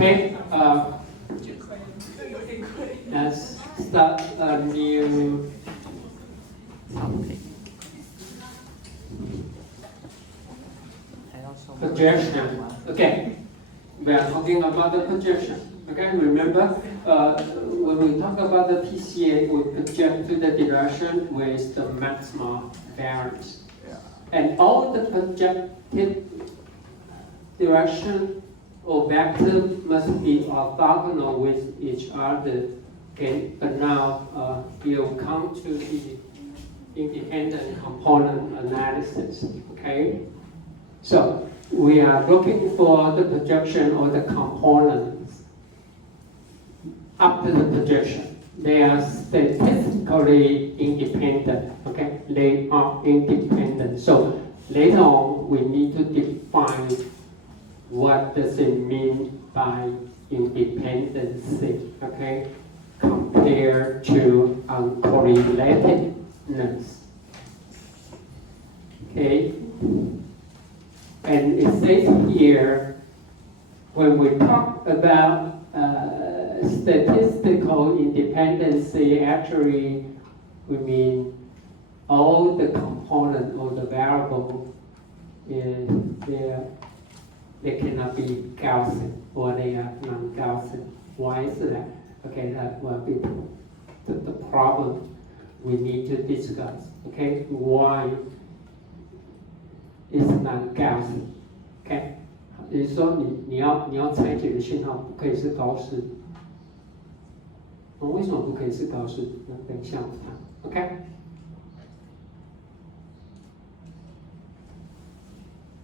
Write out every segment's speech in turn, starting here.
Okay, let's start a new projection. Okay, we are talking about the projection. Okay, remember when we talk about the PCA, we project to the direction with the maximum variance. And all the projected direction or vector must be orthogonal with each other. Okay, but now we'll come to the independent component analysis. Okay, so we are looking for the projection or the components after the projection. They are statistically independent. Okay, they are independent. So later on, we need to define what does it mean by independency. Okay, compared to uncorrelatedness. Okay, and it says here when we talk about statistical independency, actually we mean all the component or the variable they cannot be Gaussian or they are non-Gaussian. Why is that? Okay, that will be the problem we need to discuss. Okay, why is non-Gaussian? Okay. 也就是说你要采解的信号不可以是高斯，为什么不可以是高斯？那等一下我谈。OK。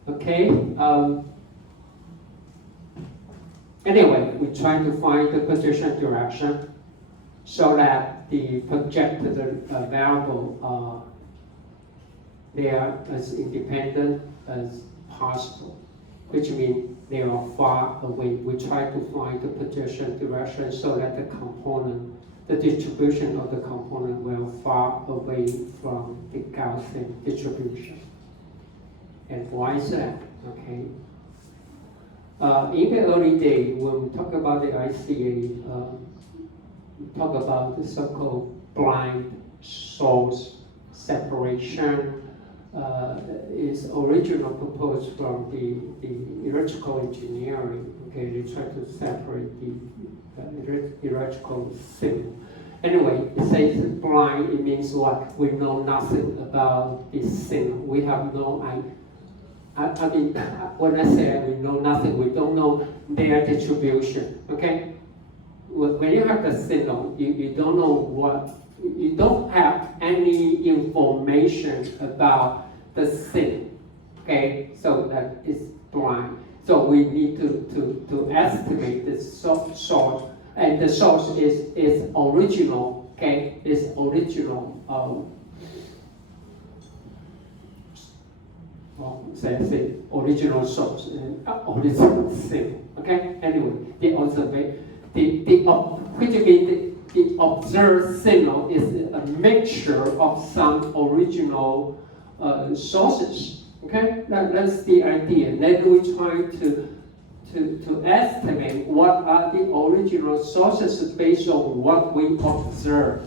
Okay. Anyway, we try to find the position direction so that the projected variable they are as independent as possible, which means they are far away. We try to find the projection direction so that the component, the distribution of the component will far away from the Gaussian distribution. And why is that? Okay. In the early day, when we talk about the ICA, we talk about the so-called blind source separation. Is originally proposed from the electrical engineering. Okay, they try to separate the electrical signal. Anyway, it says blind. It means what? We know nothing about this signal. We have no idea. I mean, when I say we know nothing, we don't know their distribution. Okay, when you have the signal, you don't know what. You don't have any information about the signal, okay? So that is blind. So we need to estimate the source, and the source is original, okay? Is original. Say original source and original signal, okay? Anyway, the observed signal is a mixture of some original sources. Okay, that's the idea. Then we try to estimate what are the original sources based on what we observe.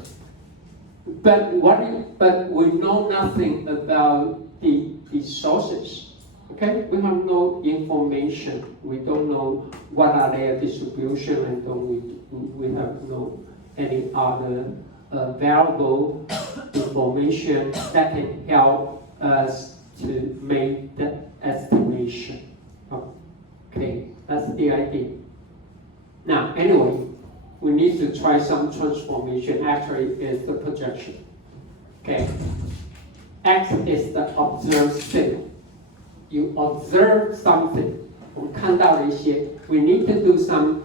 But we know nothing about the sources. Okay, we have no information. We don't know what are their distribution, and we have no any other variable information that can help us to make the estimation. Okay, that's the idea. Now, anyway, we need to try some transformation. Actually, it's the projection. Okay, X is the observed signal. You observe something. 我们看到了一些. We need to do some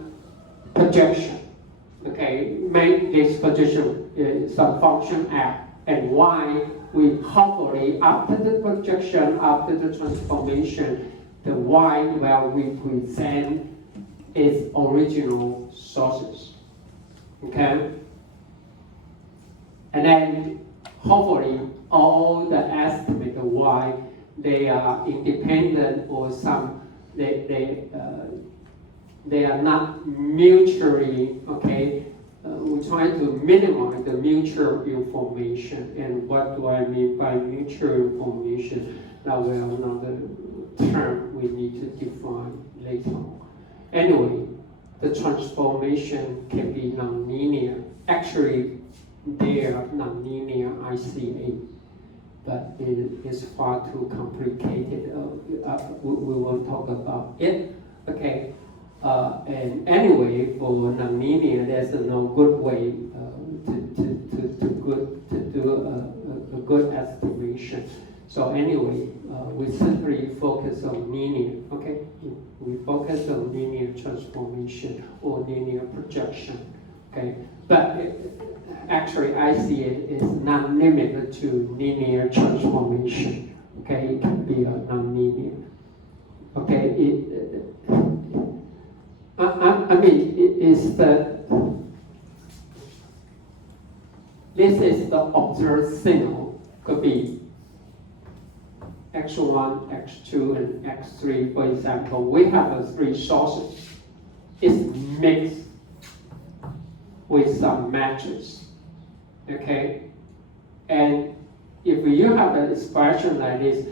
projection. Okay, make this projection some function f, and y we hopefully after the projection, after the transformation, the y will represent its original sources. Okay, and then hopefully all the estimate of y they are independent or some they they are not mutually, okay, we try to minimize the mutual information. And what do I mean by mutual information? Now we have another term we need to define later on. Anyway, the transformation can be nonlinear. Actually, they are nonlinear ICA, but it is far too complicated. We will talk about it. Okay. And anyway, for nonlinear, there's no good way to do a good estimation. So anyway, we simply focus on linear. Okay, we focus on linear transformation or linear projection. Okay, but actually, ICA is not limited to linear transformation. Okay, it can be a nonlinear. Okay, I mean, this is the observed signal, could be x1, x2, and x3, for example. We have three sources. It's mixed with some matches, okay? And if you have an expression like this,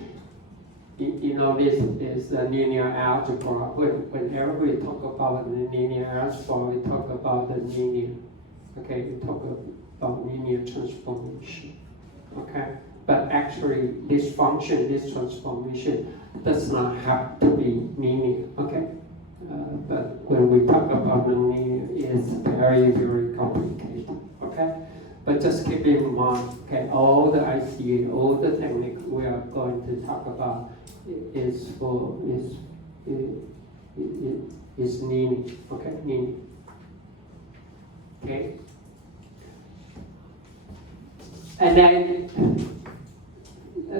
you know, this is a linear algebra. Whenever we talk about the linear algebra, we talk about the linear, okay? We talk about linear transformation, okay? But actually, this function, this transformation, does not have to be linear, okay? But when we talk about the linear, it's very, very complicated, okay? But just keep in mind, okay, all the ICA, all the technique we are going to talk about is linear, okay, linear. Okay? And then,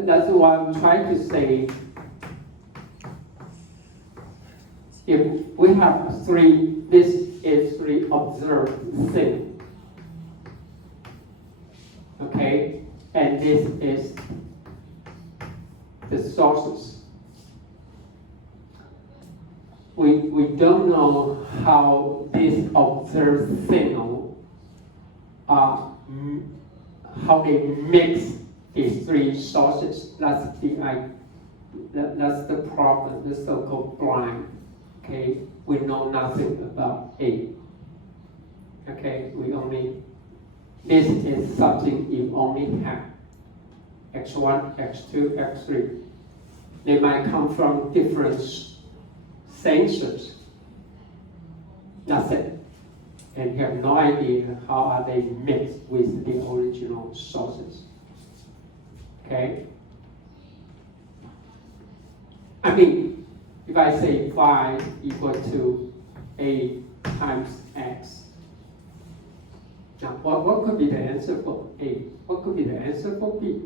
that's what I'm trying to say. If we have three, this is three observed things. Okay? And this is the sources. We don't know how this observed signal, how they mix these three sources. That's the problem, the so-called blind. Okay, we know nothing about A. Okay, this is something you only have. X1, X2, X3. They might come from different sensors. That's it. And you have no idea how are they mixed with the original sources. Okay? I mean, if I say phi equal to A times X, now what could be the answer for A? What could be the answer for B?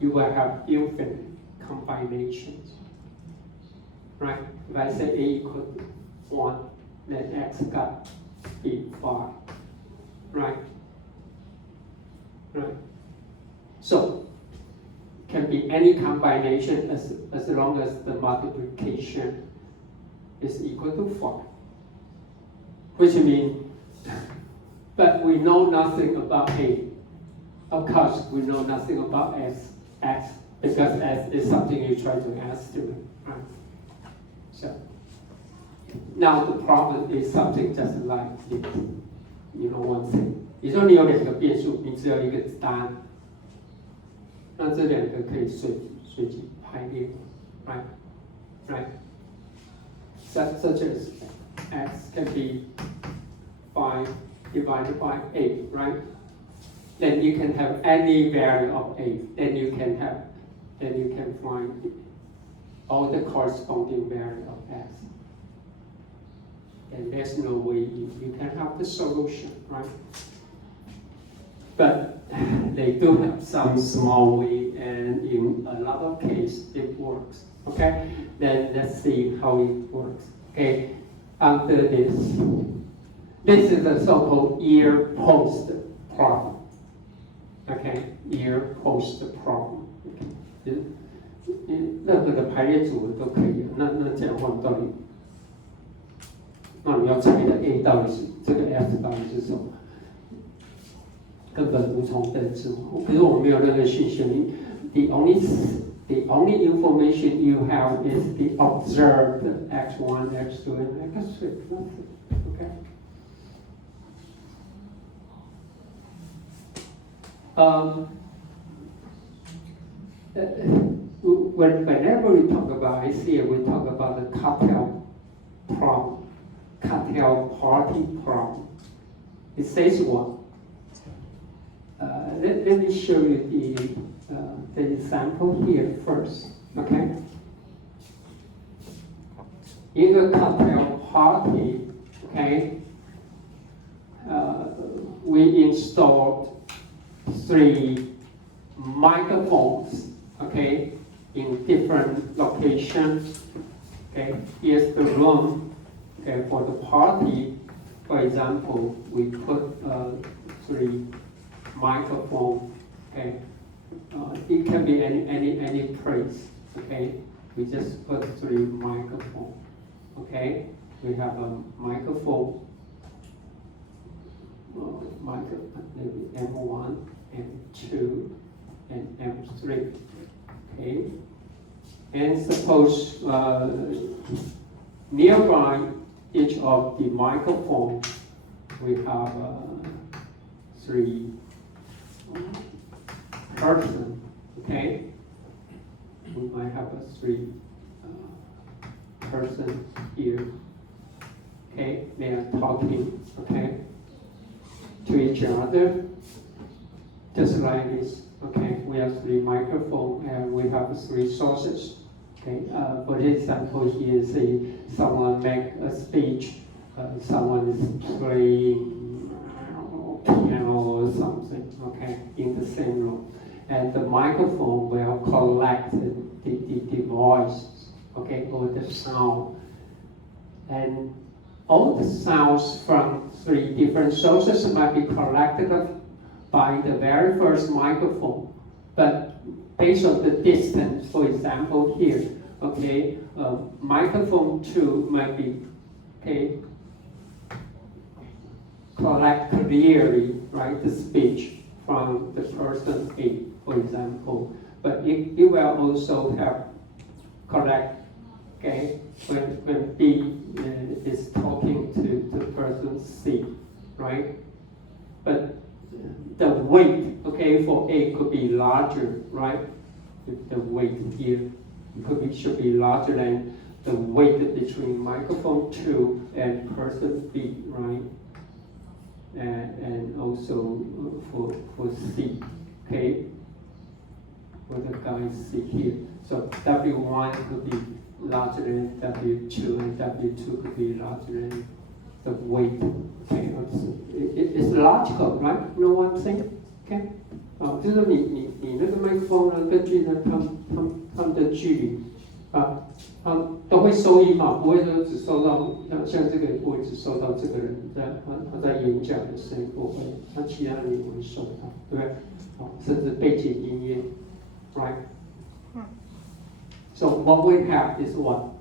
You will have infinite combinations, right? If I say A equal to 1, then X got B phi, right? Right. So, can be any combination as long as the multiplication is equal to 5. Which means, but we know nothing about A. Of course, we know nothing about X, because X is something you try to estimate, right? So, now the problem is something just like this. You know one thing. 你说你有两个变数，你只有一个答案，那这两个可以随机排列 right? Such as X can be 5 divided by 8, right? Then you can have any value of 8. Then you can find all the corresponding value of X. And there's no way you can have the solution, right? But they do have some small way, and in a lot of cases it works. Okay, then let's see how it works. Okay, after this is the so-called ear post problem. Okay, ear post problem. 任何的排列组合都可以，那这样的话到底，那你要猜的 A 到底是这个 F 到底是什么？根本无从得知。可是我们没有任何讯息。The only information you have is the observed X1, X2, and X3. That's it. Okay. Whenever we talk about ICA, we talk about the cartel problem, cartel party problem. It says what? Let me show you the example here first, okay? In the cartel party, okay, we installed 3 microphones, okay, in different locations. Okay, here's the room, okay, for the party. For example, we put 3 microphones, okay. It can be any place, okay. We just put 3 microphones, okay. We have a microphone, maybe M1, M2, and M3, okay. And suppose nearby each of the microphones, we have 3 person, okay? We might have 3 person here, okay? They are talking, okay, to each other, just like this, okay? We have 3 microphones and we have 3 sources, okay? For example, here, say someone make a speech, someone is playing piano or something, okay, in the same room. And the microphone will collect the voice, okay, or the sound. And all the sounds from 3 different sources might be collected by the very first microphone. But based on the distance, for example, here, okay, microphone 2 might be, okay, collect clearly, right, the speech from the person A, for example. But it will also help collect, okay, when B is talking to the person C, right? But the weight, okay, for A could be larger, right? The weight here should be larger than the weight between microphone 2 and person B, right? And also for C, okay, for the guy C here. So W1 could be larger than W2, and W2 could be larger than the weight. Okay, it's logical, right? You know what I'm saying? Okay. 就是你那个麦克风呢，根据呢他们的距离都会收音嘛，不会说只收到像这个不会只收到这个人他在演讲的声音不会，他其他人也会收到，对不对？甚至背景音乐 ，right？ So what we have is what?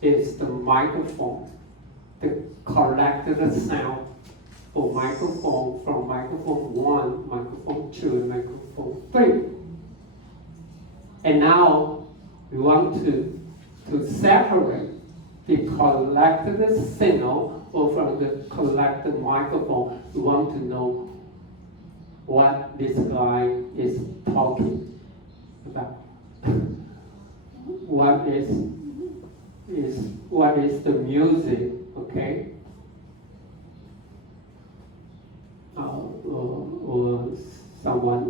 Is the microphone, the collected sound for microphone from microphone 1, microphone 2, and microphone 3. And now we want to separate the collected signal from the collected microphone. We want to know what this guy is talking about. What is the music, okay? Or someone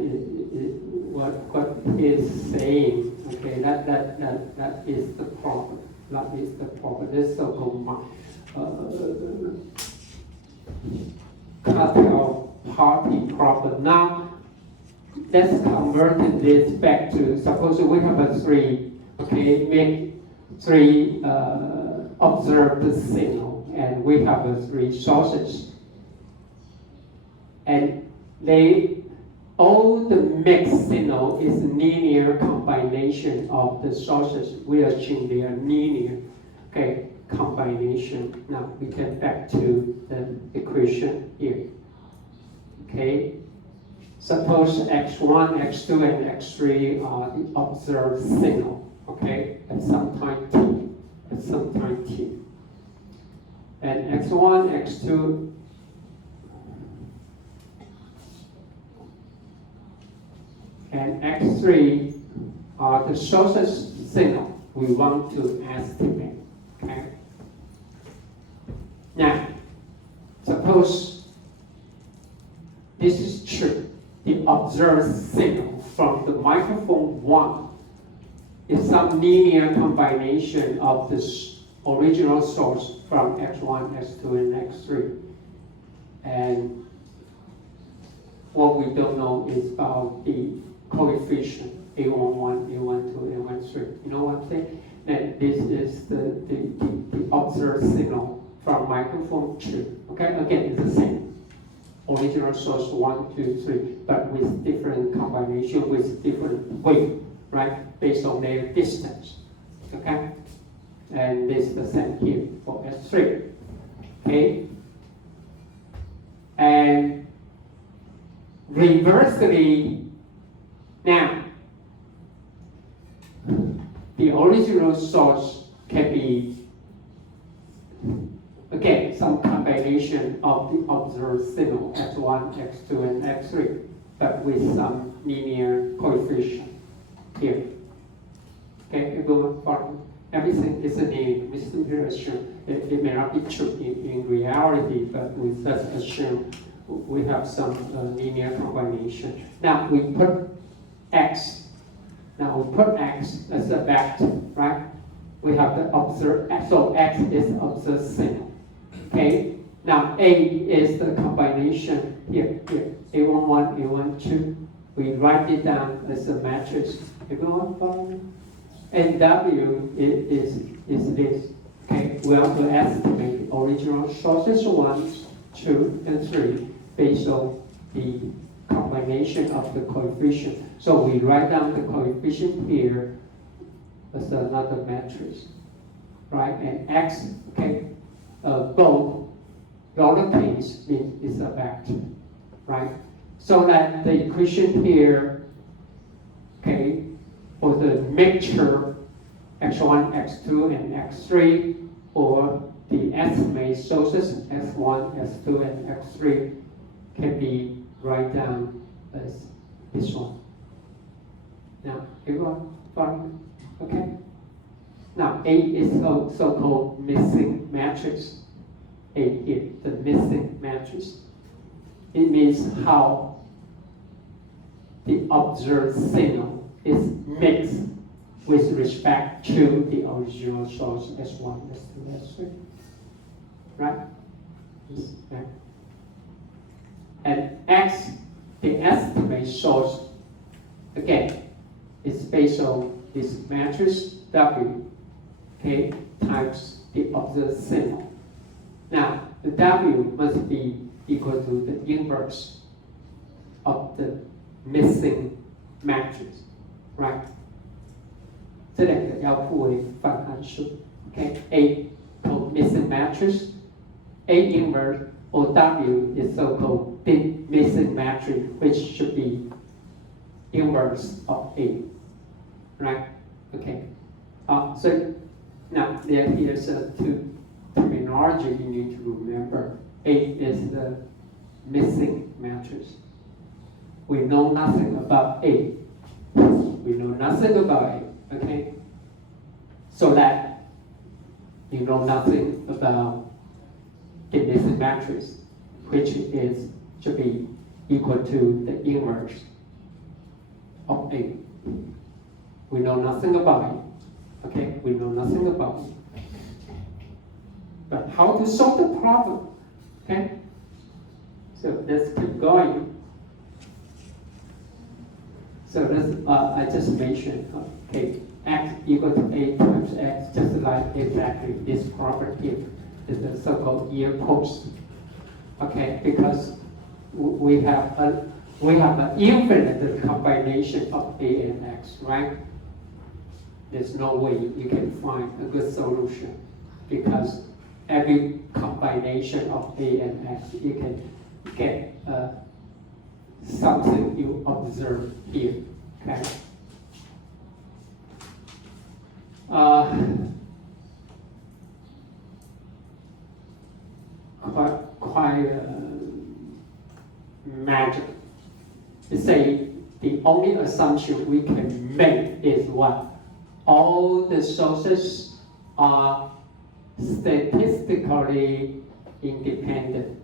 what is saying, okay? That is the problem. That is the problem. This so-called cartel party problem. Now let's convert this back to, suppose we have 3, okay, make 3 observed signal, and we have 3 sources, and they all the mixed signal is linear combination of the sources. We assume they are linear, okay, combination. Now we get back to the equation here. Okay, suppose x1, x2, and x3 are the observed signal, okay, at some time t. And x1, x2, and x3 are the sources signal we want to estimate, okay? Now, suppose this is true. The observed signal from the microphone 1 is some linear combination of this original source from x1, x2, and x3. And what we don't know is about the coefficient A11, A12, A13. You know what I'm saying? And this is the observed signal from microphone 2. Okay, again, it's the same. Original source 1, 2, 3, but with different combination, with different weight, right? Based on their distance. Okay? And this is the same here for S3. Okay? And reversely, now, the original source can be, again, some combination of the observed signal, x1, x2, and x3, but with some linear coefficient here. Okay, everyone follow? Everything is a linear. We simply assume it may not be true in reality, but we just assume we have some linear combination. Now we put x. Now we put x as a vector, right? We have the observed, so x is observed signal. Okay. Now A is the combination here. A11, A12. We write it down as a matrix. Everyone follow me? And W is this. Okay. We have to estimate the original sources 1, 2, and 3 based on the combination of the coefficient. So we write down the coefficient here as another matrix, right? And x, okay, both lowercase is a vector, right? So that the equation here, okay, for the mixture x1, x2, and x3, or the estimate sources x1, x2, and x3 can be write down as this one. Now, everyone follow? Okay? Now, A is so-called missing matrix. A here, the missing matrix. It means how the observed signal is mixed with respect to the original source S1, S2, S3. Right? Okay. And X, the estimate source, again, is based on this matrix W, okay, times the observed signal. Now, the W must be equal to the inverse of the missing matrix, right? 这两个要互为反函数 okay? A called missing matrix, A inverse, or W is so-called missing matrix, which should be inverse of A, right? Okay. So now here's two terminology you need to remember. A is the missing matrix. We know nothing about A. We know nothing about A. Okay? So that you know nothing about the missing matrix, which should be equal to the inverse of A. We know nothing about it. Okay? We know nothing about it. But how to solve the problem? Okay? So let's keep going. So this, I just mentioned, okay, x equal to A times x, just like exactly this property here, is the so-called ear post. Okay, because we have we have an infinite combination of A and X, right? There's no way you can find a good solution because every combination of A and X, you can get something you observe here, okay? Quite magic. They say the only assumption we can make is what? All the sources are statistically independent.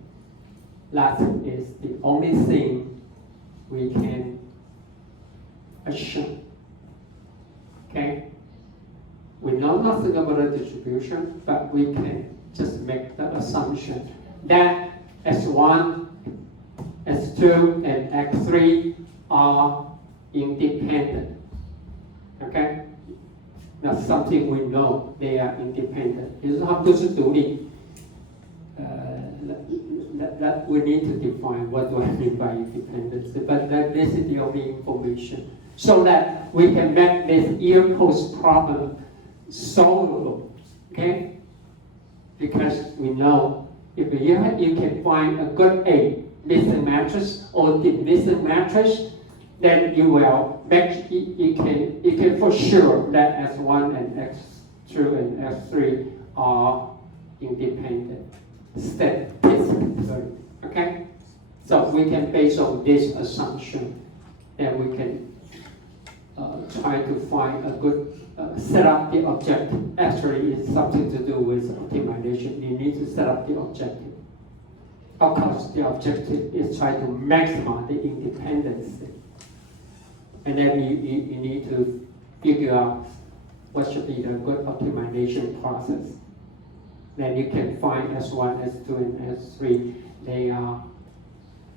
That is the only thing we can assume. Okay? We know nothing about the distribution, but we can just make the assumption that S1, S2, and X3 are independent. Okay? That's something we know they are independent. 就是他们都是独立。That we need to define what do I mean by independence. But this is the only information, so that we can make this ear-post problem solvable. Okay? Because we know if you can find a good A missing matrix or the missing matrix, then you will make you can for sure that S1 and X2 and X3 are independent statistically. Okay? So we can base on this assumption, and we can try to find a good set up the objective. Actually, it's something to do with optimization. You need to set up the objective. Of course, the objective is try to maximize the independence. And then you need to figure out what should be the good optimization process. Then you can find S1, S2, and S3. They are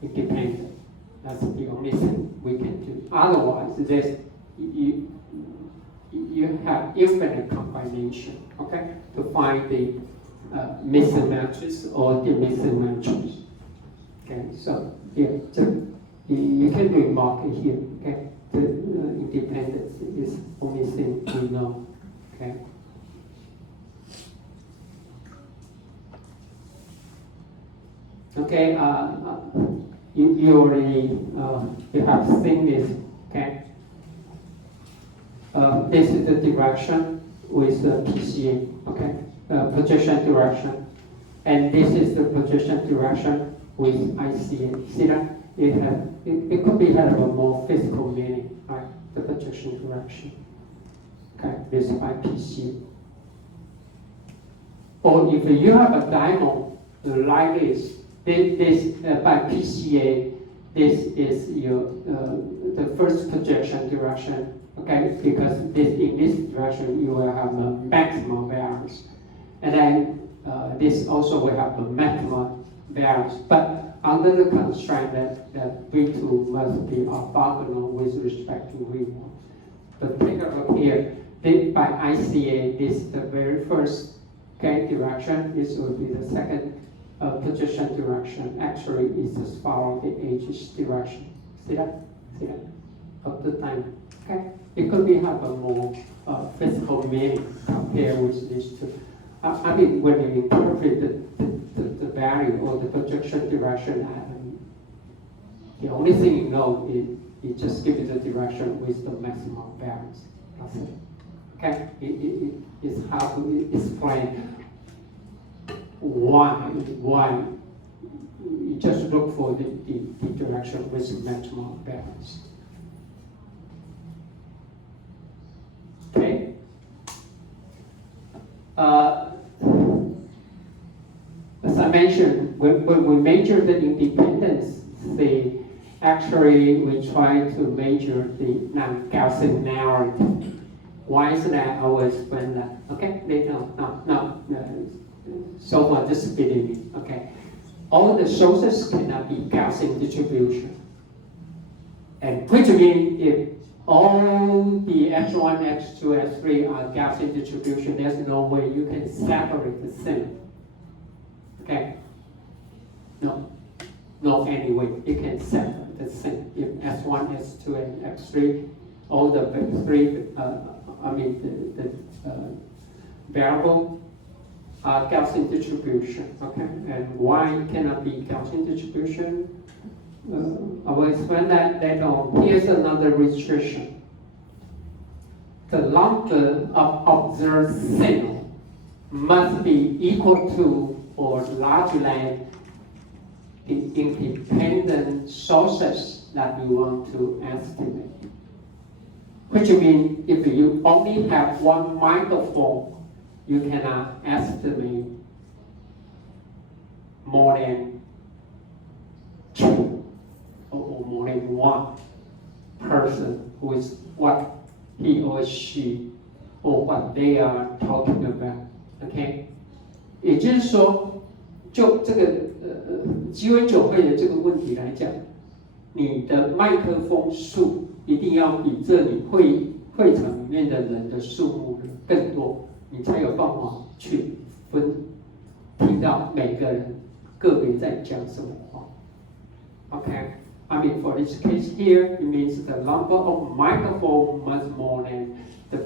independent. That's the only thing we can do. Otherwise, you have infinite combination, okay, to find the missing matrix or the missing matrix. Okay, so here, you can remark it here, okay, the independence is only thing we know, okay. Okay, you already you have seen this, okay. This is the direction with the PCA, okay, projection direction, and this is the projection direction with ICA. See that? It could be have a more physical meaning, right? The projection direction, okay, this by PCA. Or if you have a diamond like this by PCA, this is your the first projection direction. Okay, because in this direction you will have a maximum variance, and then this also will have a maximum variance. But under the constraint that V2 must be orthogonal with respect to V1. But take a look here. By ICA, this is the very first direction. This will be the second projection direction. Actually, it's just follow the H's direction. See that? See that? Of the time. Okay. It could be have a more physical meaning compared with these two. I mean, when you interpret the value or the projection direction, the only thing you know is you just give it the direction with the maximum variance. That's it. Okay? It's how to explain why you just look for the direction with maximum variance. Okay. As I mentioned, when we measure the independence, actually we try to measure the non-Gaussianarity. Why is that? I will explain that. Okay? No. So far, just believe me. Okay. All the sources cannot be Gaussian distribution, and which means if all the X1, X2, X3 are Gaussian distribution, there's no way you can separate the same. Okay? No any way you can separate the same. If S1, S2, and X3, all the three, the variable are Gaussian distribution, okay? And Y cannot be Gaussian distribution. I will explain that later on. Here's another restriction. The number of observed signals must be equal to or larger than the independent sources that you want to estimate. Which means if you only have one microphone, you cannot estimate more than two or more than one person who is what he or she or what they are talking about. OK， 也就是说，就这个鸡尾酒会的这个问题来讲，你的麦克风数一定要比这里会场里面的人的数目更多，你才有办法去听到每个人个别在讲什么话。Okay, I mean for this case here, it means the number of microphones must more than the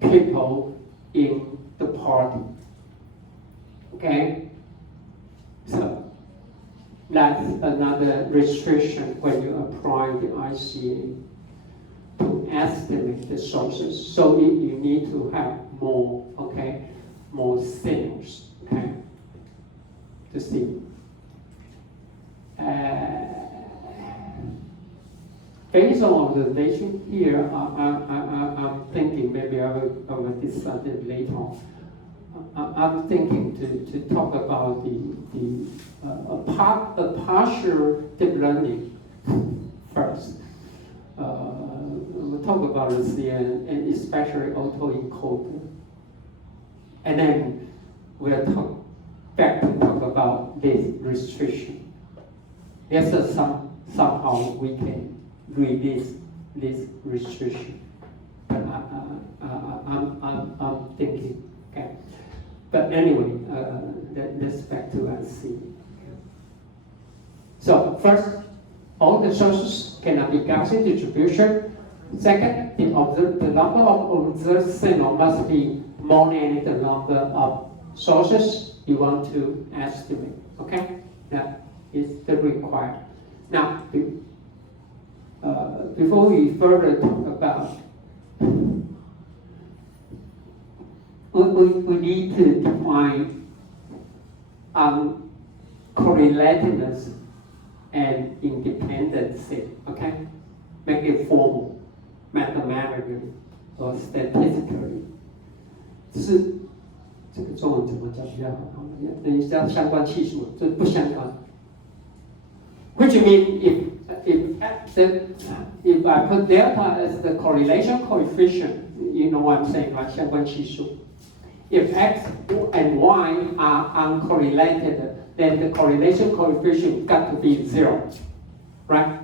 people in the party. Okay, so that's another restriction when you apply the ICA to estimate the sources. So you need to have more, okay, more signals, okay, to see. Based on observation here, I'm thinking maybe I will discuss it later on. I'm thinking to talk about a partial deep learning first. We'll talk about the CNN and especially autoencoder, and then we'll talk about this restriction. Yes, somehow we can release this restriction, but I'm thinking. Okay. But anyway, let's back to IC. So first, all the sources cannot be Gaussian distribution. Second, the number of observed signals must be more than the number of sources you want to estimate. Okay, that is the required. Now, before we further talk about, we need to define correlatedness and independency. Okay, make it formal, mathematically or statistically. 是这个中文怎么讲比较好？等一下相关系数，这不相关。Which means if I put delta as the correlation coefficient, you know what I'm saying, right? 相关系数。If x and y are uncorrelated, then the correlation coefficient got to be 0, right?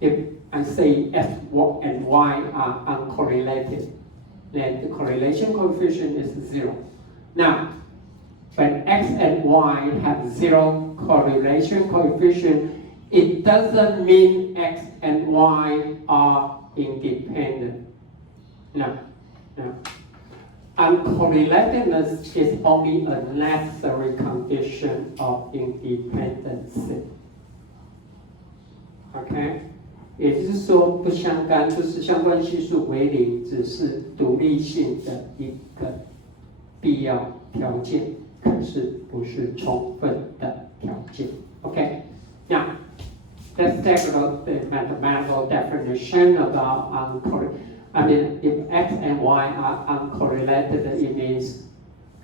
If I say x and y are uncorrelated, then the correlation coefficient is 0. Now, when x and y have 0 correlation coefficient, it doesn't mean x and y are independent. No. Uncorrelatedness is only a necessary condition of independency. Okay? 也就是说，不相干就是相关系数为0，只是独立性的一个必要条件，可是不是充分的条件。Okay? Now, let's take a look at the mathematical definition about uncorrelated. I mean, if x and y are uncorrelated, it means,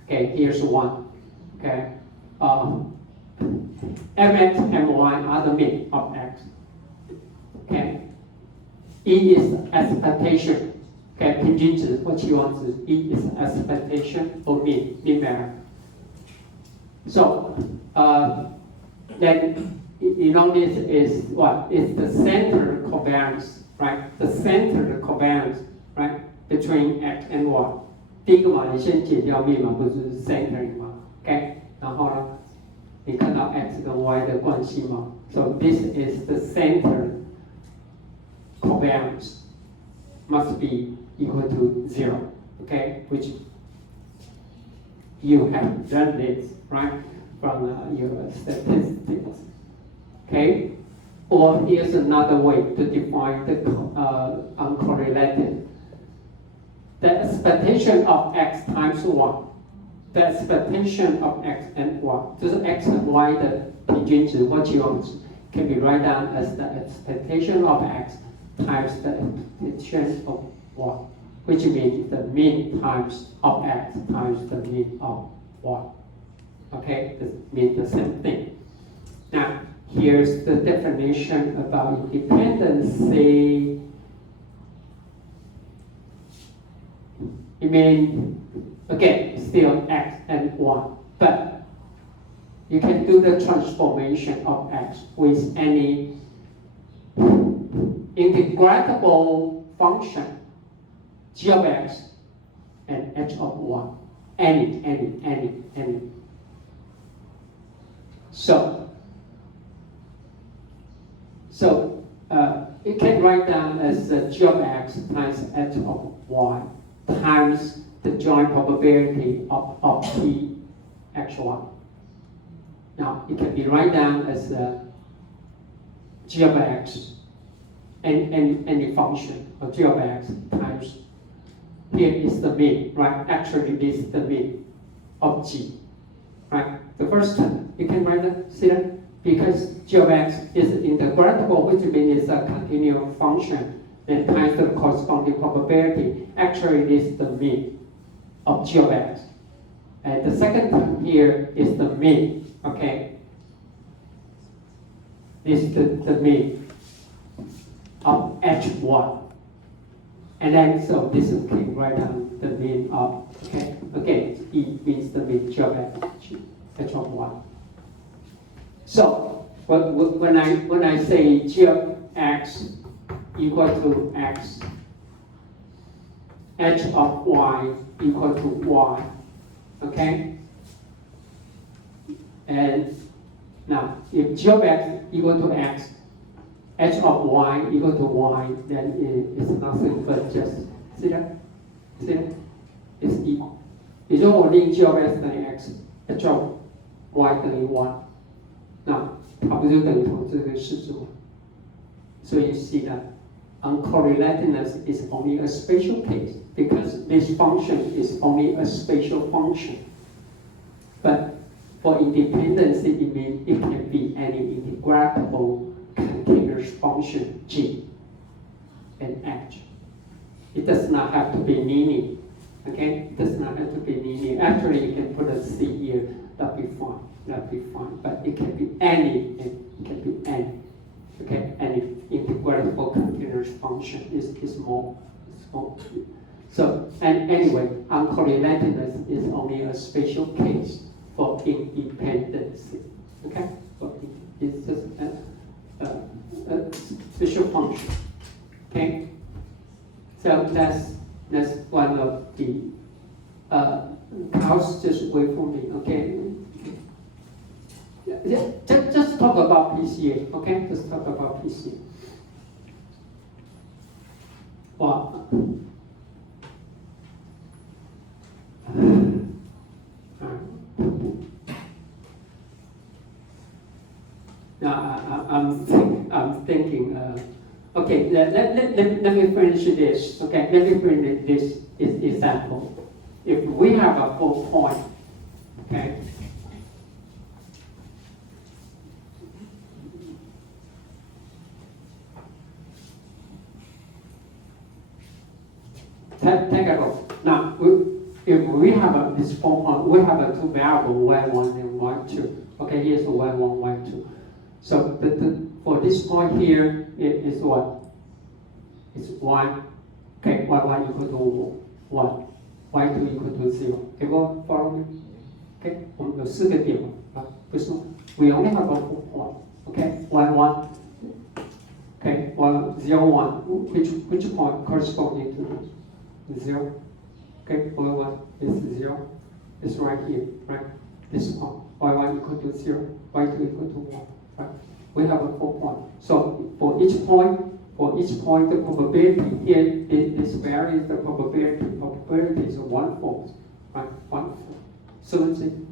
okay, here's one, okay? Mx and y are the mean of x, okay? E is expectation, okay? 平均值或期望值 E is expectation or mean value. So, then, you know this is what? It's the center covariance. Right, the center covariance, right, between x and y. 第一个嘛，你先解掉面嘛，不是 centering 嘛 ，OK？ 然后呢，你看到 x 跟 y 的关系嘛 So this is the center covariance must be equal to 0, okay? Which you have done this, right, from your statistics, okay? Or here's another way to define the uncorrelated. The expectation of x times 1, the expectation of x and y, 就是 x 和 y 的平均值或期望值 can be write down as the expectation of x times the expectation of y, which means the mean times of x times the mean of y. Okay, this means the same thing. Now, here's the definition about independency. It means, again, still x and y, but you can do the transformation of x with any integrable function, g of x and h of y, any. So it can write down as g of x times h of y times the joint probability of p xy. Now it can be write down as g of x and any function of g of x times, here is the mean, right? Actually this is the mean of g, right? The first term, you can write that, see that? Because g of x is integrable, which means it's a continuous function, and times the corresponding probability. Actually, this is the mean of g of x. And the second term here is the mean, okay? This is the mean of h1. And then, so this is can write down the mean of, okay? Again, E means the mean g of x, h of y. So, when I say g of x equal to x, h of y equal to y, okay? And now, if g of x equal to x, h of y equal to y, then it's nothing but just, see that? See that? It's equal. 也就是我令 g of x 等于 x, h of y 等于 y. 那它不就等同这个式子吗？ So you see that uncorrelatedness is only a special case because this function is only a special function. But for independency, it means it can be any integrable continuous function g and h. It does not have to be linear. Okay, it does not have to be linear. Actually, you can put a c here. That'll be fine. That'll be fine. But it can be any. It can be any. Okay, any integrable continuous function is more. So, and anyway, uncorrelatedness is only a special case for independency. Okay, so it's just a special function. Okay, so that's one of the house just wait for me. Okay. Just talk about PCA, okay? Just talk about PCA. Wow. Now I'm thinking. Okay, let me finish this. Okay, let me finish this example. If we have a 4 point, okay. Take a look. Now, if we have this 4 point, we have a 2 variable y1 and y2. Okay, here's the y1, y2. So for this point here, it is what? It's y. Okay, y1 equal to 1, y2 equal to 0. Everyone follow me? Okay, 我们有4个点啊，不是吗？ We only have a 4 point. Okay, y1. Okay, 0, 1. Which point corresponding to this? 0. Okay, y1 is 0. It's right here, right? This one. y1 equal to 0, y2 equal to 1, right? We have a 4 point. So for each point, the probability here, this varies the probability. Probability is 1/4, right? 1/4. Certainty.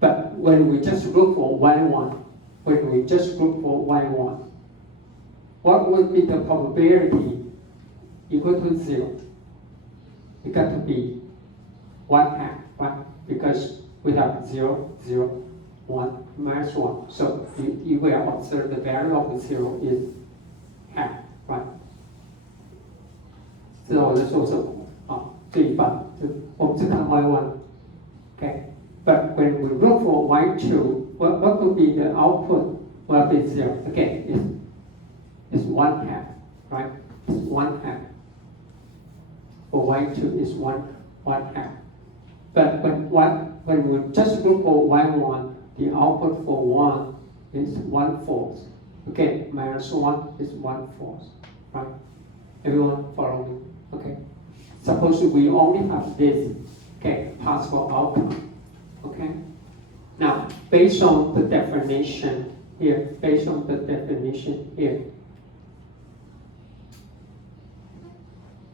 But when we just look for Y1, what would be the probability equal to 0? It got to be 1/2, right? Because we have 0, 0, 1, minus 1. So you will observe the value of 0 is half, right? 知道我在说什么啊？这一半，我们只看 Y1, okay? But when we look for Y2, what would be the output? Will be 0. Again, it's 1/2, right? It's 1/2. For Y2 is 1/2. But when we just look for Y1, the output for 1 is 1/4. Okay, minus 1 is 1/4, right? Everyone follow me? Okay. Suppose we only have this, okay, possible outcome. Okay. Now, based on the definition here,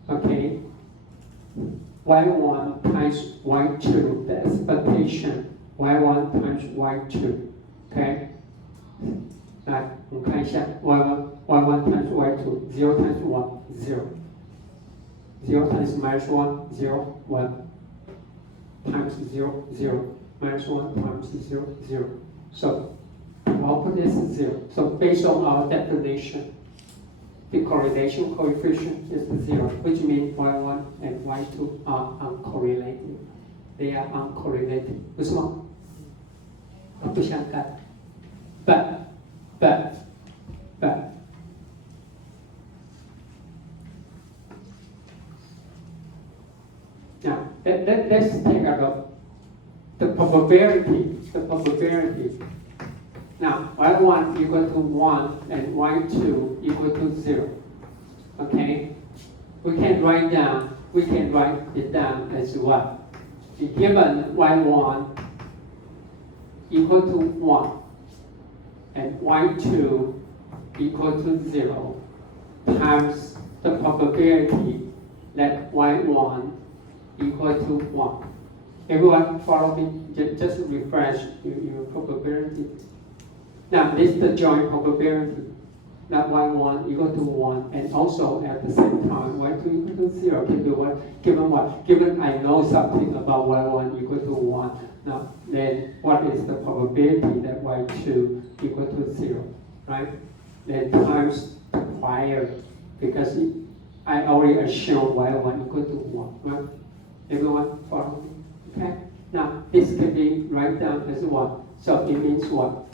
okay, Y1 times Y2, the expectation, Y1 times Y2, okay? 来，我们看一下 Y1 times Y2, 0 times 1, 0. 0 times minus 1, 0, 1. Times 0, 0. Minus 1 times 0, 0. So, output is 0. So, based on our definition, the correlation coefficient is 0, which means Y1 and Y2 are uncorrelated. They are uncorrelated. 为什么？不相干。But now let's take a look. The probability. Now, Y1 equal to 1 and Y2 equal to 0. Okay? We can write it down as what? Given Y1 equal to 1 and Y2 equal to 0 times the probability that Y1 equal to 1. Everyone follow me? Just refresh your probability. Now, this is the joint probability. That Y1 equal to 1, and also at the same time, Y2 equal to 0 can be what? Given what? Given I know something about Y1 equal to 1, now, then what is the probability that Y2 equal to 0, right? Then times the prior, because I already assume Y1 equal to 1, right? Everyone follow me? Okay? Now, this can be written down as 1. So it means what?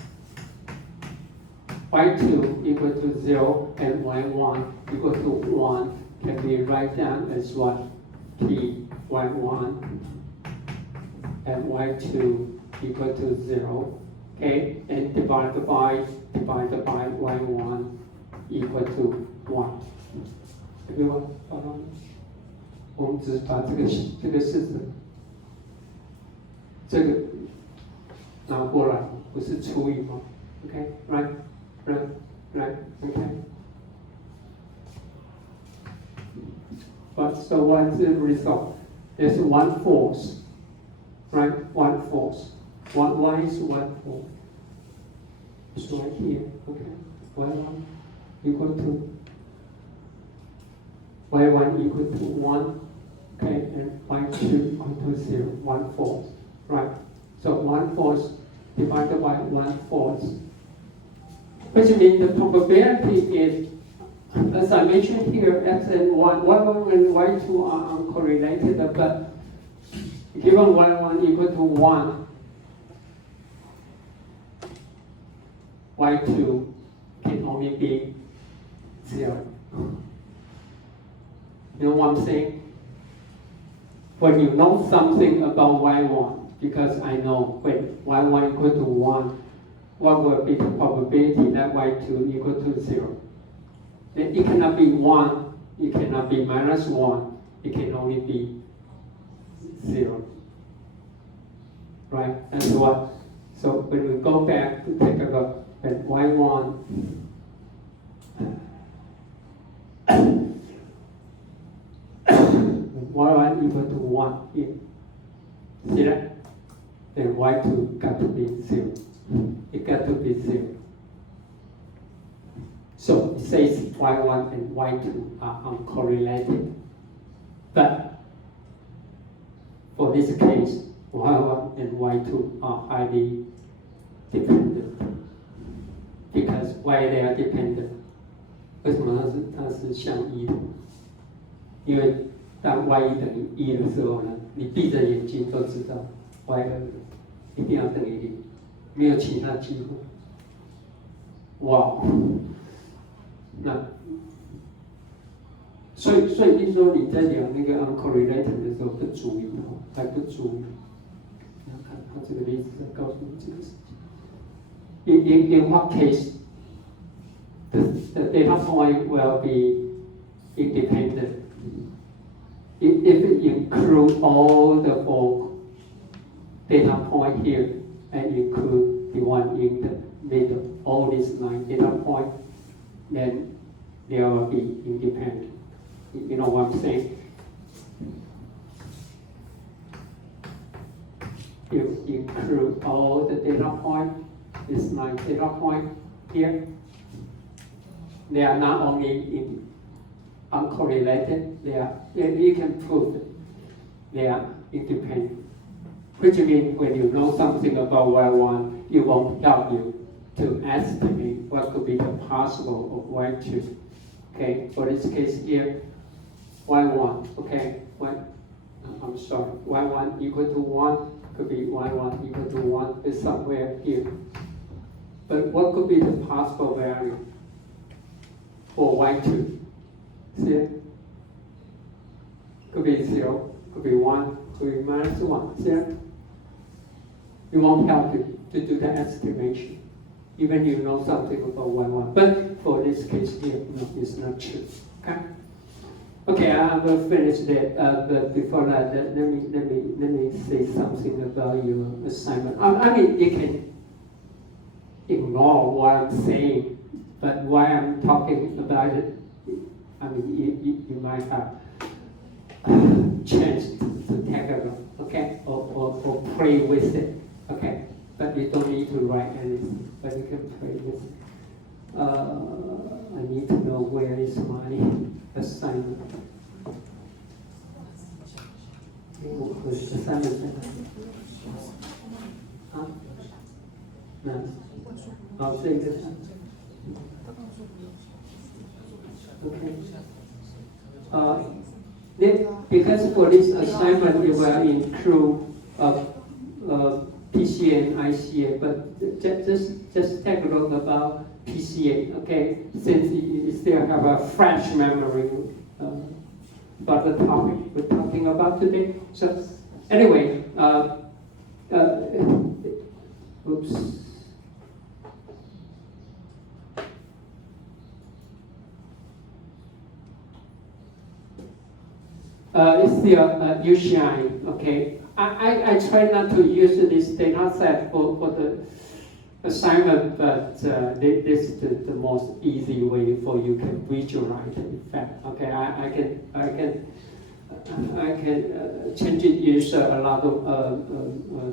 Y2 equal to 0 and Y1 equal to 1 can be written down as what? T Y1 and Y2 equal to 0. Okay? And divided by Y1 equal to 1. Everyone follow me? 我们只是把这个式子，这个拿过来，不是除以吗 ？Okay, right, okay. But so what's the result? It's 1/4, right? 1/4. Why is 1/4? It's right here. Okay. Y1 equal to Y1 equal to 1, okay, and Y2 equal to 0, 1/4, right? So 1/4 divided by 1/4, which means the probability is, as I mentioned here, X and Y1 and Y2 are uncorrelated, but given Y1 equal to 1, Y2 can only be 0. You know what I'm saying? When you know something about Y1, because I know when Y1 equal to 1, what will be the probability that Y2 equal to 0? Then it cannot be 1, it cannot be minus 1, it can only be 0. Right? That's what? So when we go back to take a look at Y1, Y1 equal to 1, see that? Then Y2 got to be 0. It got to be 0. So it says Y1 and Y2 are uncorrelated. But for this case, Y1 and Y2 are highly dependent. Because why they are dependent? 为什么它是相依的？因为当 y 等于1的时候呢，你闭着眼睛都知道 y 一定要等于0，没有其他机会。哇，那所以就是说你在聊那个 uncorrelated 的时候不注意哦，还不注意。你要看他这个例子在告诉你这个事情。In what case the data point will be independent? If it include all the 4 data point here and include the one in the middle, all these 9 data point, then they will be independent. You know what I'm saying? If you include all the data point, this 9 data point here, they are not only uncorrelated, you can prove it. They are independent. Which means when you know something about Y1, it won't help you to estimate what could be the possible of Y2. Okay, for this case here, Y1, okay, I'm sorry, Y1 equal to 1, could be Y1 equal to 1 is somewhere here. But what could be the possible value for Y2? See it? Could be 0, could be 1, could be minus 1. See it? It won't help you to do the estimation, even you know something about Y1. But for this case here, no, it's not true. Okay? Okay, I will finish that. But before that, let me say something about your assignment. I mean, you can ignore what I'm saying, but while I'm talking about it, I mean, you might have chance to take a look, okay, or play with it, okay. But you don't need to write anything, but you can play with it. I need to know where is my assignment. Assignment. Huh? No. I'll say this. Okay. Because for this assignment, it will include PCA and ICA, but just take a look about PCA, okay? Since you still have a fresh memory about the topic we're talking about today. So anyway, oops. It's still U-shine, okay? I try not to use this data set for the assignment, but this is the most easy way for you can visualize the effect. Okay, I can change it, use a lot of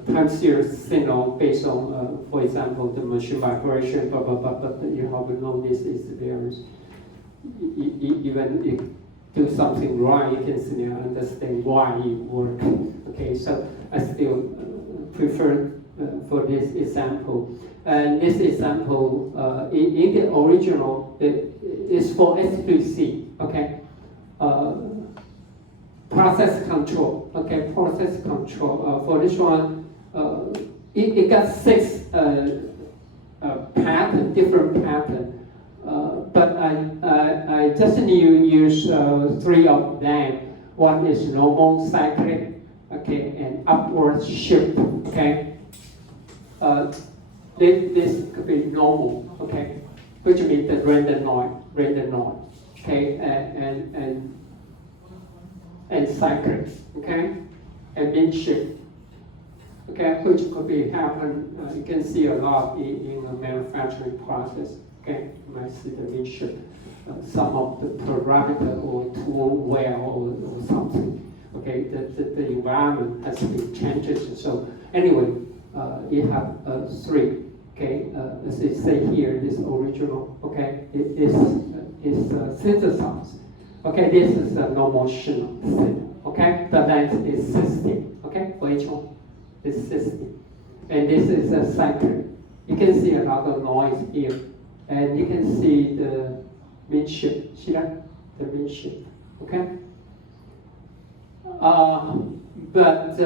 time series signal based on, for example, the machine vibration, blah blah blah. But you have to know this is very even if do something wrong, you can still understand why it works. Okay, so I still prefer for this example. And this example, in the original, it is for S3C, okay? Process control, okay, process control. For this one, it got 6 pattern, different pattern. But I just need to use 3 of them. One is normal cyclic, okay, and upward shift, okay. This could be normal, okay, which means the random noise, okay, and cyclic, okay, and mean shift. okay, which could be happen. You can see a lot in a manufacturing process. Okay, you might see the mean shift. Some of the parameter or tool wear or something. Okay, the environment has been changes. So anyway, you have three. Okay, as they say here, this original. Okay, it is synthesized. Okay, this is a normal signal. Okay, the length is 60. Okay, for each one, it's 60, and this is a cycle. You can see a lot of noise here, and you can see the mean shift. See that? The mean shift. Okay. But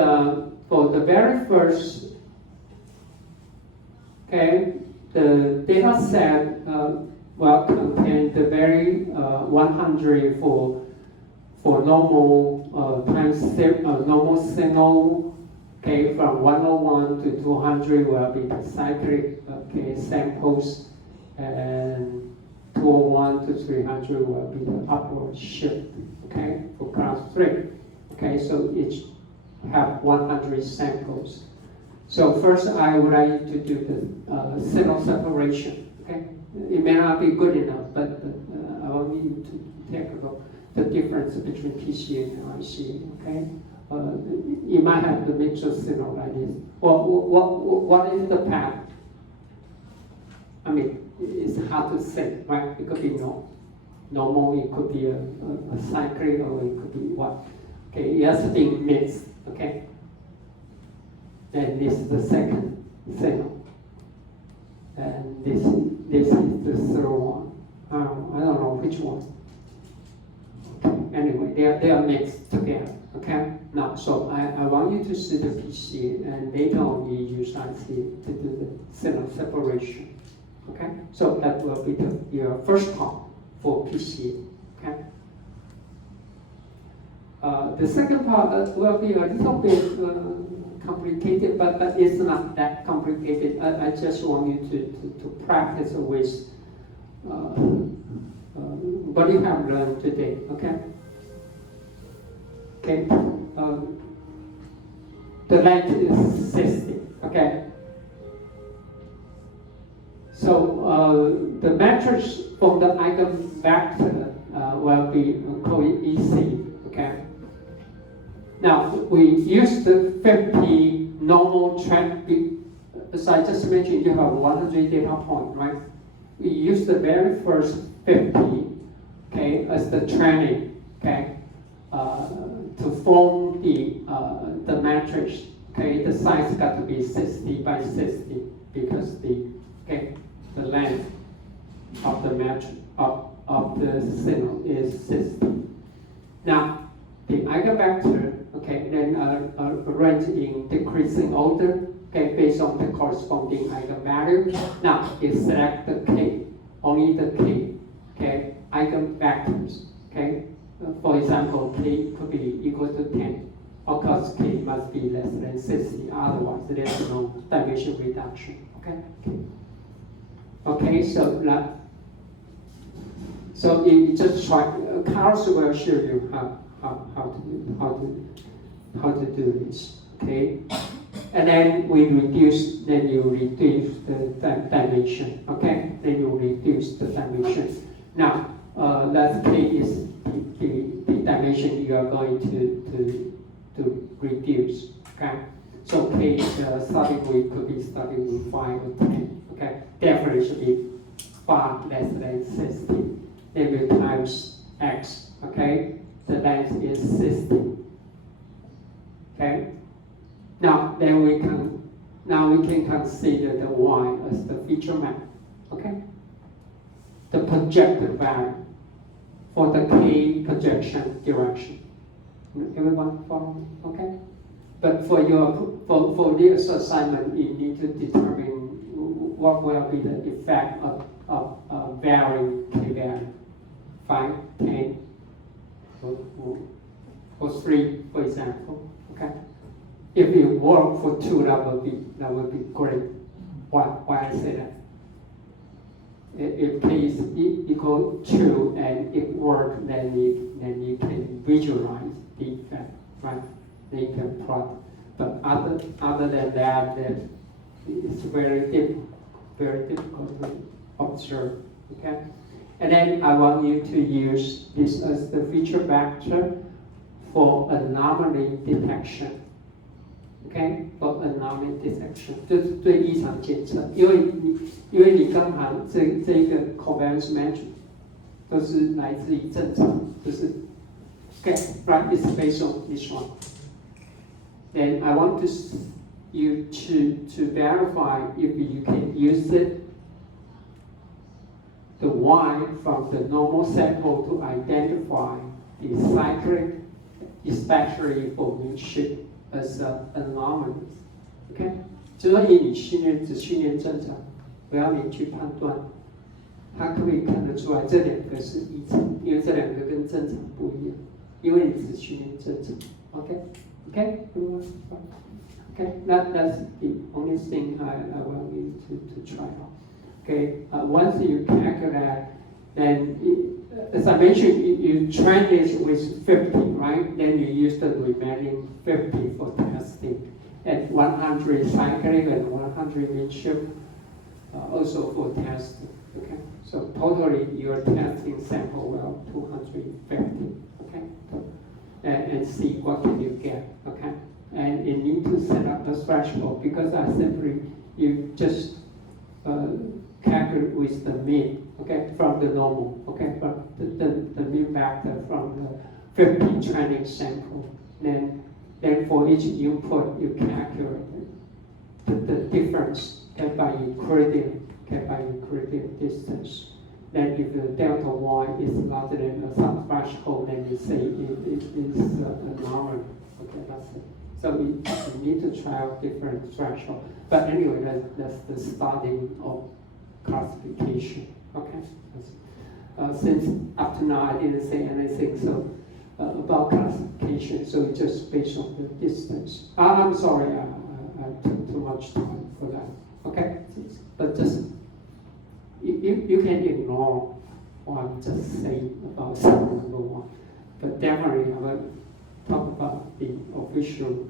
for the very first, okay, the data set will contain the very 100 for normal normal signal. Okay, from 101 to 200 will be the cyclic samples, and 201 to 300 will be the upward shift. Okay, for class 3. Okay, so each have 100 samples. So first, I would like to do the signal separation. Okay, it may not be good enough, but I want you to take a look the difference between PCA and RCA. Okay, you might have the mixture signal like this. Well, what is the path? I mean, it's hard to say, right? It could be normal, it could be a cyclic, or it could be what? Okay, it has to be mixed. Okay. And this is the second signal, and this is the third one. I don't know which one. Okay. Anyway, they are mixed together. Okay. Now, so I want you to see the PC, and later on you use YuanZe to do the signal separation. Okay. So that will be your first part for PC. Okay. The second part will be a little bit complicated, but it's not that complicated. I just want you to practice with what you have learned today. Okay. Okay. The length is 60. Okay. So the matrix from the eigenvector will be called EC. Okay. Now we use the 50 normal trend. As I just mentioned, you have 100 data points, right? We use the very first 50, okay, as the training, okay, to form the matrix. Okay, the size got to be 60 by 60 because the length of the matrix of the signal is 60. Now the eigenvector, okay, then arranged in decreasing order, okay, based on the corresponding eigenvalue. Now, you select the k, only the k, okay, eigenvectors, okay. For example, k could be equal to 10. Of course, k must be less than 60, otherwise there's no dimension reduction, okay. Okay, so you just try. Carlos will show you how to do this, okay? And then you reduce the dimension, okay? Then you reduce the dimension. Now, that k is the dimension you are going to reduce, okay? So k starting with could be starting with 5 or 10, okay? Therefore, it should be far less than 60. Then we times x, okay? The length is 60. Okay. Now we can consider the y as the feature map. Okay. The projected value for the k projection direction. Everyone follow me? Okay. But for this assignment, you need to determine what will be the effect of varying k value. 5, 10. For 3, for example, okay. If it work for 2, that would be great. Why I say that? If k is equal to 2 and it works, then you can visualize the effect, right? Then you can plot But other than that, it's very difficult to observe. Okay, and then I want you to use this as the feature vector for anomaly detection. Okay, for anomaly detection 就是对异常检测，因为你刚好这一个 covariance metric 都是来自于正常，就是 okay, right? It's based on this one. Then I want you to verify if you can use it, the Y from the normal sample to identify the cyclic, especially for midship as anomalous. OK， 就说以你只训练正常，不要你去判断，它可不可以看得出来这两个是异常，因为这两个跟正常不一样，因为你只训练正常。OK，OK， Okay, that's the only thing I want you to try out. Okay, once you calculate, then as I mentioned, you train this with 50, right? Then you use the remaining 50 for testing, and 100 cycling and 100 midship also for testing. Okay, so totally your testing sample will 250. Okay, and see what can you get. Okay. And you need to set up a threshold because you just calculate with the mean, okay, from the normal, okay, from the mean vector from the 50 training sample. Then for each input you calculate the difference, okay, by Euclidean distance. Then if the delta y is larger than some threshold, then you say it is anomaly. Okay, that's it. So you need to try out different thresholds. But anyway, that's the starting of classification. Okay. Since up to now I didn't say anything about classification, so it's just based on the distance. I'm sorry, I took too much time for that. Okay, but just you can ignore what I'm just saying about assignment number 1. But definitely I will talk about the official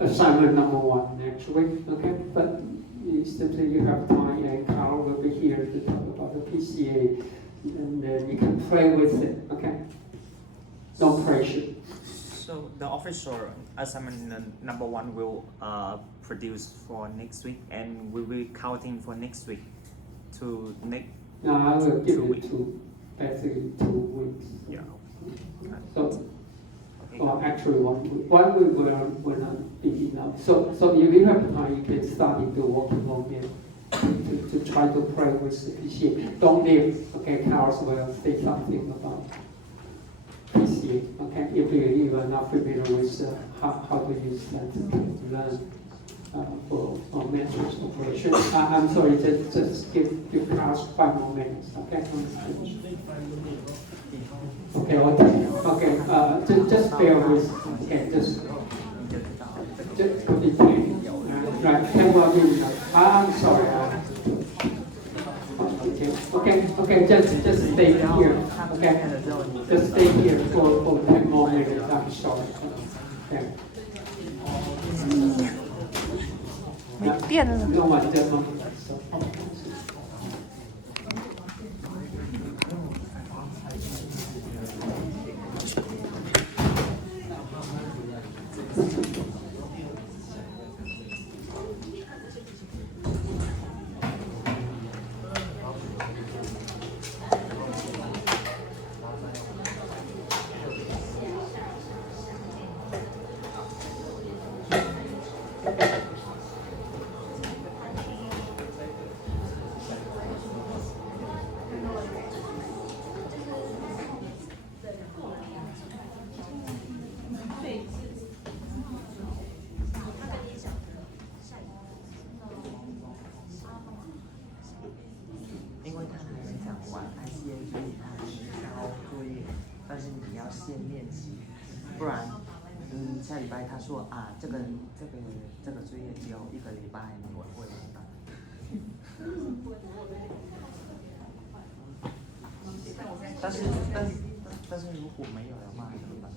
assignment number 1 next week, okay? But simply you have time and Carl will be here to talk about the PCA, and then you can play with it, okay? No pressure. So the official assignment number 1 will produce for next week, and we will counting for next week to next. No, I will give you basically 2 weeks. Yeah. So. Or actually 1 week. 1 week will not be enough. So if you have time, you can start into working on it to try to play with the PCA. Don't leave. Okay, Carl will say something about PCA. Okay, if you are not familiar with how to use that to learn for metrics operation. I'm sorry, just give Carl 5 more minutes. Okay. Okay. Just bear with. Okay, just continue. Right. 10 more minutes. I'm sorry. Okay. Just stay here. Okay. Just stay here for 10 more minutes. I'm sorry. Okay. 没电了。用完这吗？不然，下礼拜他说啊，这个作业只有1个礼拜，你会完蛋。但是如果没有的话怎么办？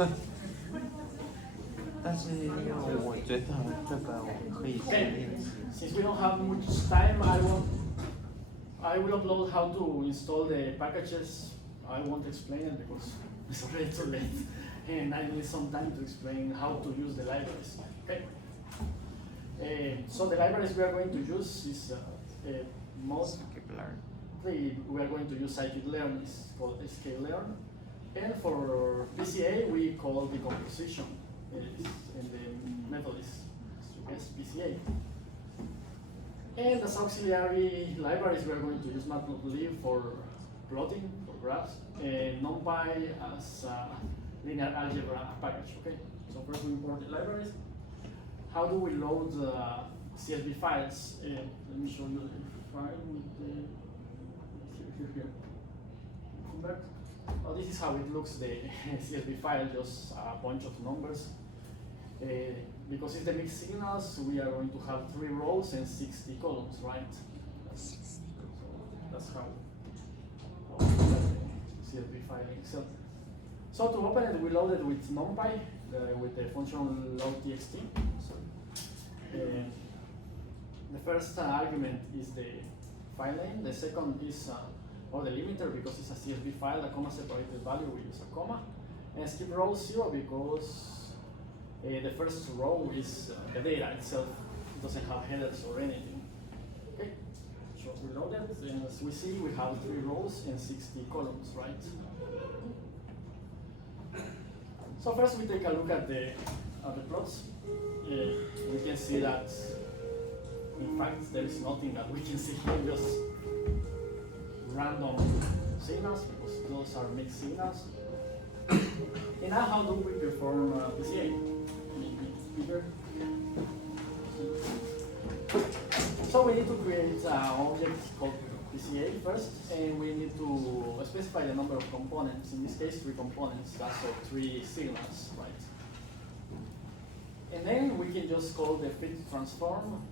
对。但是因为我觉得这个我可以去 Okay, 练习。 since we don't have much time, I will upload how to install the packages. I won't explain it because it's already too late, and I need some time to explain how to use the libraries. Okay. So the libraries we are going to use is mostly we are going to use scikit-learn. It's called sklearn, and for PCA we call the composition. And the method is PCA. And as auxiliary libraries, we are going to use matplotlib for plotting, for graphs, and NumPy as a linear algebra package. Okay. So first we import the libraries. How do we load CSV files? Let me show you the file with the here. Come back. Oh, this is how it looks, the CSV file, just a bunch of numbers. Because it's the mixed signals, we are going to have 3 rows and 60 columns, right? So that's how the CSV file in Excel. So to open it, we load it with NumPy, with the function load.txt. The first argument is the file name. The second is or the limiter, because it's a CSV file, a comma separated value, we use a comma. And skip row 0 because the first row is the data itself. It doesn't have headers or anything. Okay, so we load it, and as we see, we have 3 rows and 60 columns, right? So first we take a look at the plots. We can see that, in fact, there is nothing that we can see here, just random signals, because those are mixed signals. And now how do we perform PCA? Bigger. So we need to create an object called PCA first, and we need to specify the number of components. In this case, 3 components, that's 3 signals, right? And then we can just call the fit transform.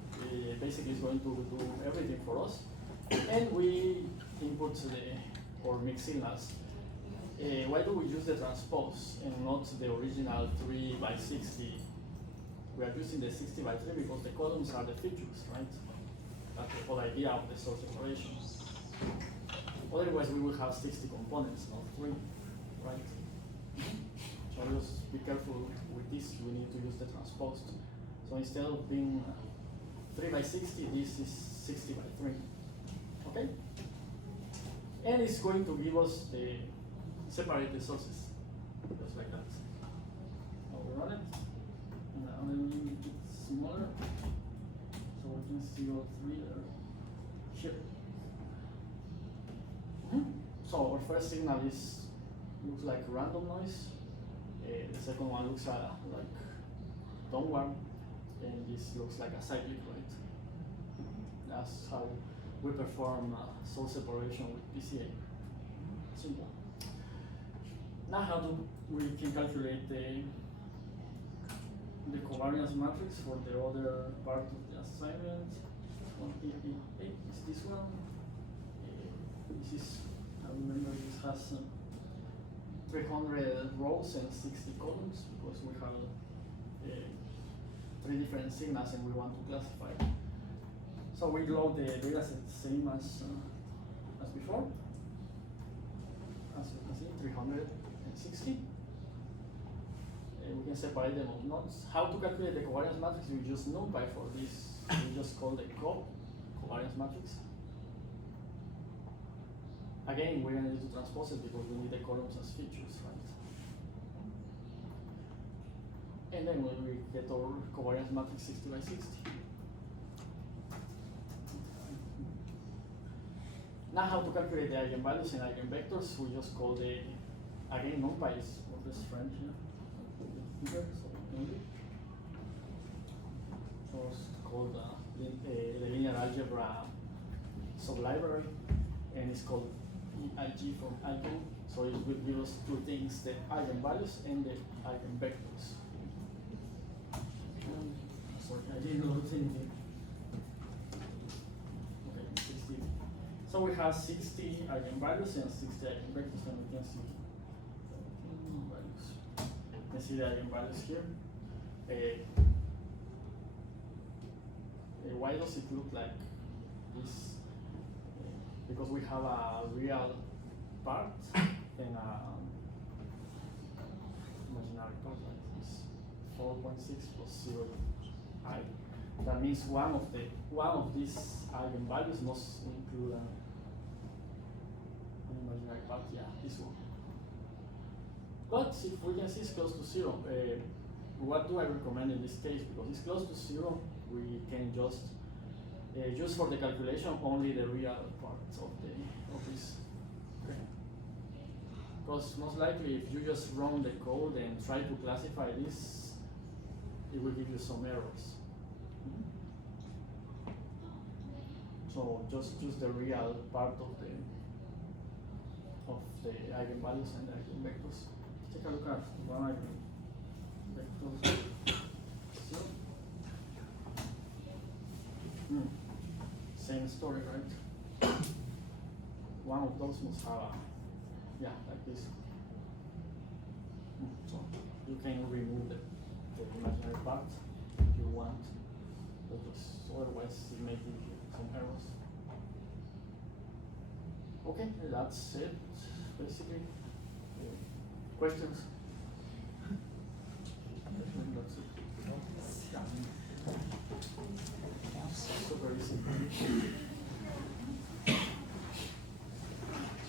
Basically, it's going to do everything for us. And we input or mix signals. Why do we use the transpose and not the original 3 by 60? We are using the 60 by 3 because the columns are the features, right? That's the whole idea of the source operation. Otherwise, we will have 60 components, not 3, right? So just be careful with this. We need to use the transpose. So instead of being 3 by 60, this is 60 by 3. Okay? And it's going to give us the separated sources, just like that. Now we run it. Now let me make it smaller so we can see all 3 there. Here. So our first signal looks like random noise. The second one looks like downward, and this looks like a cyclic, right? That's how we perform source separation with PCA. Simple. Now how do we can calculate the covariance matrix for the other part of the assignment. 188 is this one. This is, I remember this has 300 rows and 60 columns because we have 3 different signals and we want to classify them. So we load the dataset same as before. As you can see, 360. We can separate them of nodes. How to calculate the covariance matrix? We use NumPy for this. We just call the covariance matrix. Again, we're going to need to transpose it because we need the columns as features, right? And then when we get our covariance matrix 60 by 60. Now how to calculate the eigenvalues and eigenvectors? We just call the, again, NumPy is what is friend here. So it's called the linear algebra sublibrary, and it's called EIG from eigen. So it will give us 2 things: the eigenvalues and the eigenvectors. Sorry, I didn't load anything. Okay, 60. So we have 60 eigenvalues and 60 eigenvectors, and we can see values. can see the eigenvalues here. Why does it look like this? Because we have a real part and an imaginary part like this. 4.6 plus 0 I. That means one of these eigenvalues must include an imaginary part. Yeah, this one. But if we can see it's close to 0, what do I recommend in this case? Because it's close to 0, we can just use for the calculation only the real parts of this. Okay. Because most likely, if you just run the code and try to classify this, it will give you some errors. So just choose the real part of the eigenvalues and the eigenvectors. Take a look at one eigenvector. Same story, right? One of those must have like this. So you can remove the imaginary part if you want, because otherwise it may give you some errors. Okay, that's it, basically. Questions? That's it. Super easy.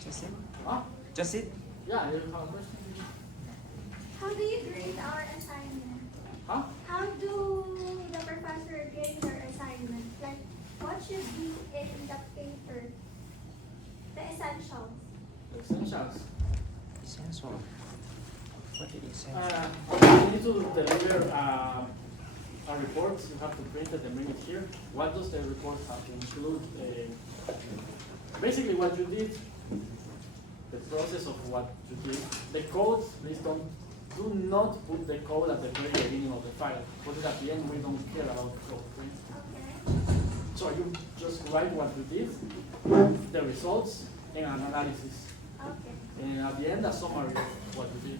Just it. Huh? Just it. Yeah, you have a question? How do you grade our assignment? Huh? How do the professor grade our assignment? Like, what should be in the paper? The essentials. The essentials. Essential. What is essential? You need to deliver a report. You have to print it and bring it here. What does the report have to include? Basically, what you did, the process of what you did. The code, please do not put the code at the very beginning of the file. Put it at the end. We don't care about the code. Right? Okay. So you just write what you did, the results, and an analysis. Okay. And at the end, a summary of what you did.